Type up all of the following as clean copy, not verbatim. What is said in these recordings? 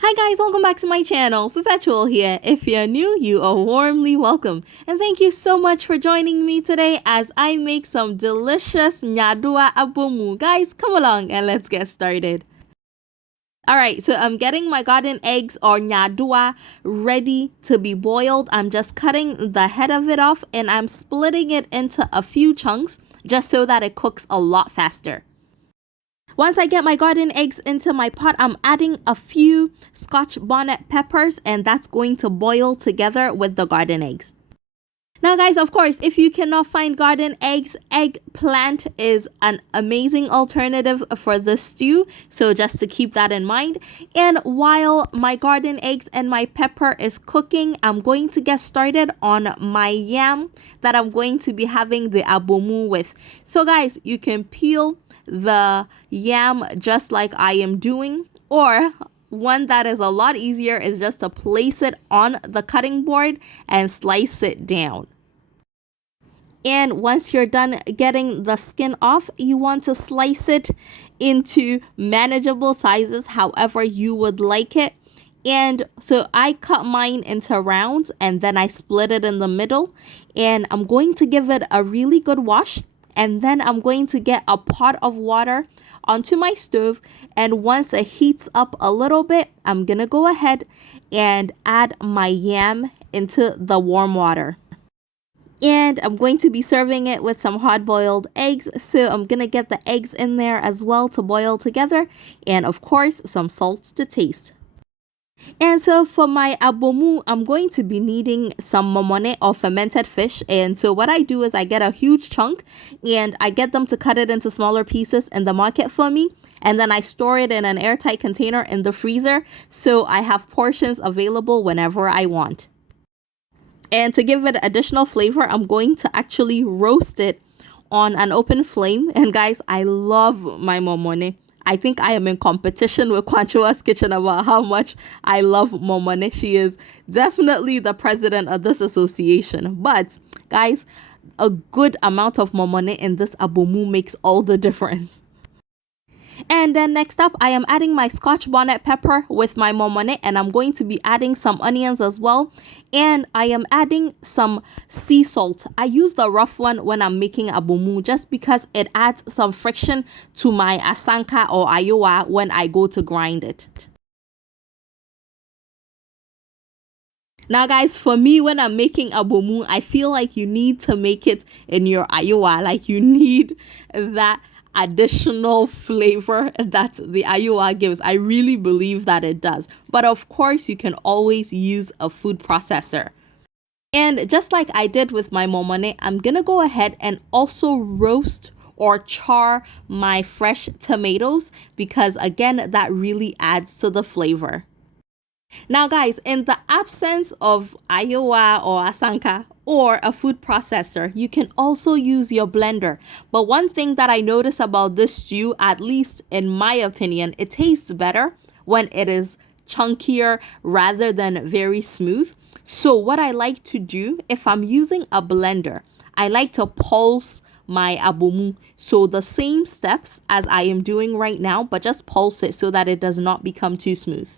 Hi guys, welcome back to my channel. Perpetual here. If you're new, you are warmly welcome. And thank you so much for joining me today as I make some delicious Nyadowaa Abomu. Guys, come along and let's get started. Alright, so I'm getting my garden eggs or Nyadowaa ready to be boiled. I'm just cutting the head of it off and I'm splitting it into a few chunks just so that it cooks a lot faster. Once I get my garden eggs into my pot, I'm adding a few scotch bonnet peppers and that's going to boil together with the garden eggs. Now guys, of course, if you cannot find garden eggs, eggplant is an amazing alternative for the stew. So just to keep that in mind. And while my garden eggs and my pepper is cooking, I'm going to get started on my yam that I'm going to be having the abomu with. So guys, you can peel the yam just like I am doing, or one that is a lot easier is just to place it on the cutting board and slice it down. And once you're done getting the skin off, you want to slice it into manageable sizes, however you would like it. And so I cut mine into rounds and then I split it in the middle, and I'm going to give it a really good wash. And then I'm going to get a pot of water onto my stove, and once it heats up a little bit, I'm gonna go ahead and add my yam into the warm water. And I'm going to be serving it with some hard-boiled eggs, so I'm gonna get the eggs in there as well to boil together, and of course some salt to taste. And so for my abomu, I'm going to be needing some momoni or fermented fish. And so what I do is I get a huge chunk and I get them to cut it into smaller pieces in the market for me. And then I store it in an airtight container in the freezer, so I have portions available whenever I want. And to give it additional flavor, I'm going to actually roast it on an open flame. And guys, I love my momoni. I think I am in competition with Ntrowa's kitchen about how much I love momoni. She is definitely the president of this association. But guys, a good amount of momoni in this abomu makes all the difference. And then next up, I am adding my scotch bonnet pepper with my momoni, and I'm going to be adding some onions as well. And I am adding some sea salt. I use the rough one when I'm making abomu just because it adds some friction to my asanka or ayowa when I go to grind it. Now guys, for me, when I'm making abomu, I feel like you need to make it in your ayowa. Like you need that additional flavor that the ayowa gives. I really believe that it does. But of course, you can always use a food processor. And just like I did with my momoni, I'm gonna go ahead and also roast or char my fresh tomatoes because again, that really adds to the flavor. Now guys, in the absence of ayowa or asanka or a food processor, you can also use your blender. But one thing that I notice about this stew, at least in my opinion, it tastes better when it is chunkier rather than very smooth. So what I like to do, if I'm using a blender, I like to pulse my abomu. So the same steps as I am doing right now, but just pulse it so that it does not become too smooth.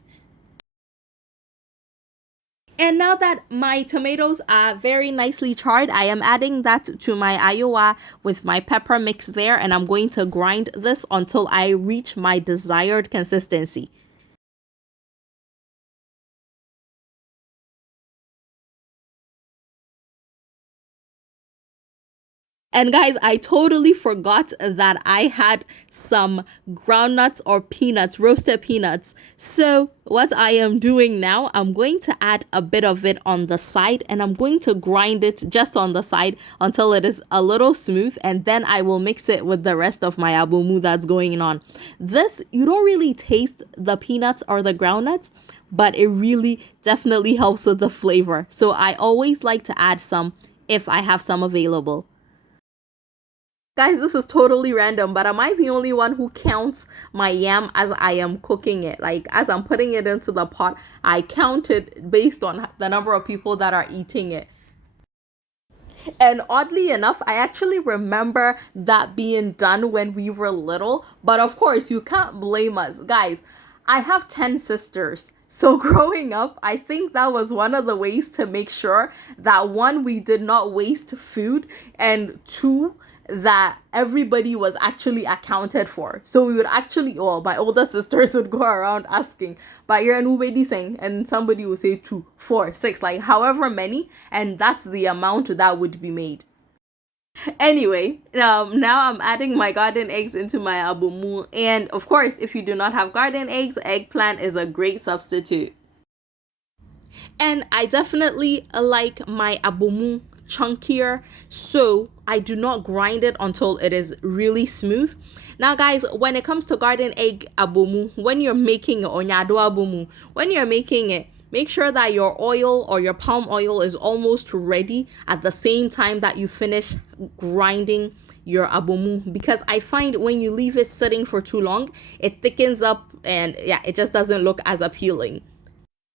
And now that my tomatoes are very nicely charred, I am adding that to my ayowa with my pepper mix there, and I'm going to grind this until I reach my desired consistency. And guys, I totally forgot that I had some groundnuts or peanuts, roasted peanuts. So what I am doing now, I'm going to add a bit of it on the side and I'm going to grind it just on the side until it is a little smooth, and then I will mix it with the rest of my abomu that's going on. This, you don't really taste the peanuts or the groundnuts, but it really definitely helps with the flavor. So I always like to add some if I have some available. Guys, this is totally random, but am I the only one who counts my yam as I am cooking it? Like, as I'm putting it into the pot, I count it based on the number of people that are eating it. And oddly enough, I actually remember that being done when we were little. But of course, you can't blame us. Guys, I have 10 sisters. So growing up, I think that was one of the ways to make sure that one, we did not waste food, and two, that everybody was actually accounted for. So we would actually, well, my older sisters would go around asking, but you're an ubedi saying, and somebody would say 2, 4, 6, like however many, and that's the amount that would be made. Anyway, now I'm adding my garden eggs into my abomu. And of course, if you do not have garden eggs, eggplant is a great substitute. And I definitely like my abomu chunkier, so I do not grind it until it is really smooth. Now guys, when it comes to garden egg abomu, when you're making it, or Nyadowaa Abomu, when you're making it, make sure that your oil or your palm oil is almost ready at the same time that you finish grinding your abomu, because I find when you leave it sitting for too long, it thickens up and yeah, it just doesn't look as appealing.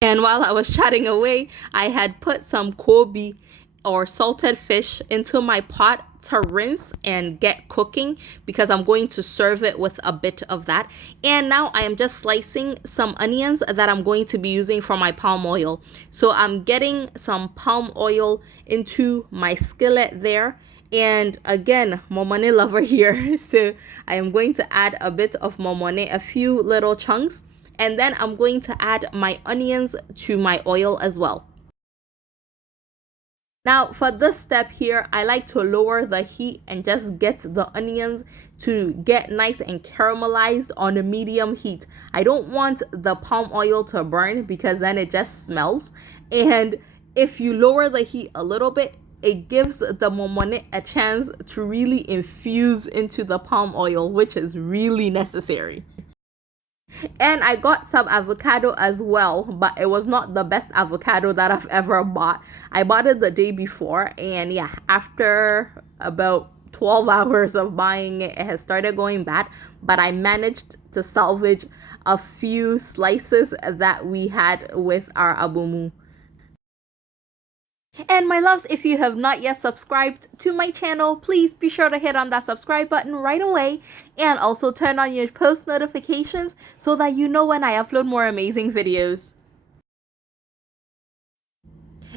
And while I was chatting away, I had put some koobi or salted fish into my pot to rinse and get cooking, because I'm going to serve it with a bit of that. And now I am just slicing some onions that I'm going to be using for my palm oil. So I'm getting some palm oil into my skillet there. And again, momoni lover here. So I am going to add a bit of momoni, a few little chunks. And then I'm going to add my onions to my oil as well. Now for this step here, I like to lower the heat and just get the onions to get nice and caramelized on a medium heat. I don't want the palm oil to burn, because then it just smells. And if you lower the heat a little bit, it gives the momoni a chance to really infuse into the palm oil, which is really necessary. And I got some avocado as well, but it was not the best avocado that I've ever bought. I bought it the day before, and yeah, after about 12 hours of buying it, it has started going bad, but I managed to salvage a few slices that we had with our abomu. And my loves, if you have not yet subscribed to my channel, please be sure to hit on that subscribe button right away, and also turn on your post notifications so that you know when I upload more amazing videos.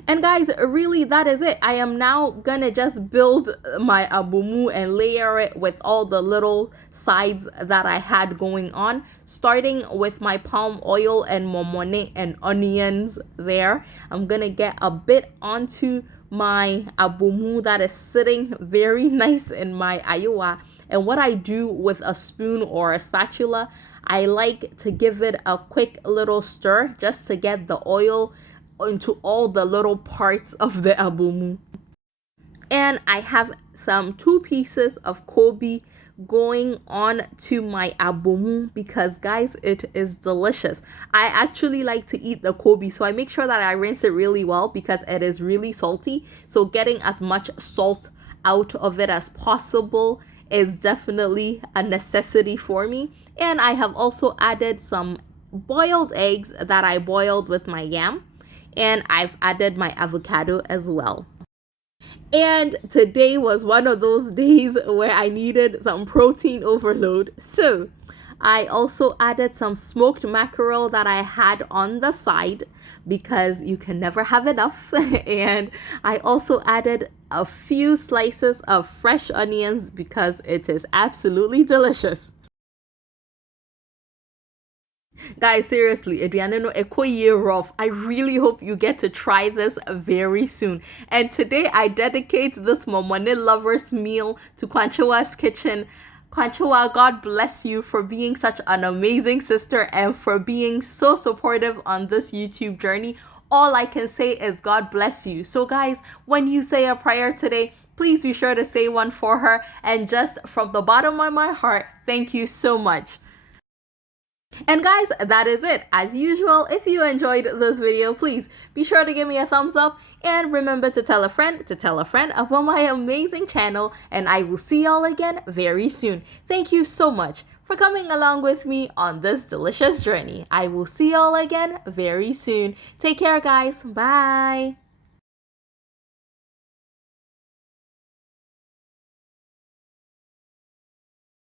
And guys, really that is it. I am now gonna just build my abomu and layer it with all the little sides that I had going on, starting with my palm oil and momoni and onions there. I'm gonna get a bit onto my abomu that is sitting very nice in my ayowa. And what I do with a spoon or a spatula, I like to give it a quick little stir just to get the oil into all the little parts of the abomu. And I have some 2 pieces of koobi going on to my abomu, because guys, it is delicious. I actually like to eat the koobi, so I make sure that I rinse it really well, because it is really salty. So getting as much salt out of it as possible is definitely a necessity for me. And I have also added some boiled eggs that I boiled with my yam. And I've added my avocado as well. And today was one of those days where I needed some protein overload. So I also added some smoked mackerel that I had on the side, because you can never have enough. And I also added a few slices of fresh onions, because it is absolutely delicious. Guys, seriously, aduane no ekoye rough. I really hope you get to try this very soon. And today I dedicate this momoni lovers meal to Kwanchewa's kitchen. Kwanchewa, God bless you for being such an amazing sister and for being so supportive on this YouTube journey. All I can say is God bless you. So guys, when you say a prayer today, please be sure to say one for her. And just from the bottom of my heart, thank you so much. And guys, that is it. As usual, if you enjoyed this video, please be sure to give me a thumbs up, and remember to tell a friend about my amazing channel, and I will see y'all again very soon. Thank you so much for coming along with me on this delicious journey. I will see y'all again very soon. Take care, guys. Bye.